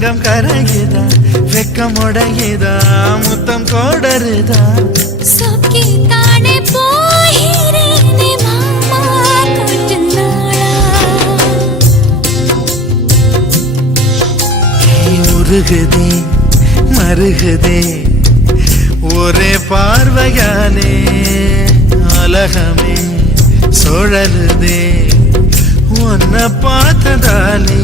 தங்கம் கரையுதா வெக்கம் உடையுதா முத்தம் கோடருதா சொக்கி தானே போகிறேனே மாமா கொஞ்ச நாளா உருகுதே மருகுதே ஒரே பார்வையாலே அலகமே சுழலுதே உன்னை பார்த்ததாலே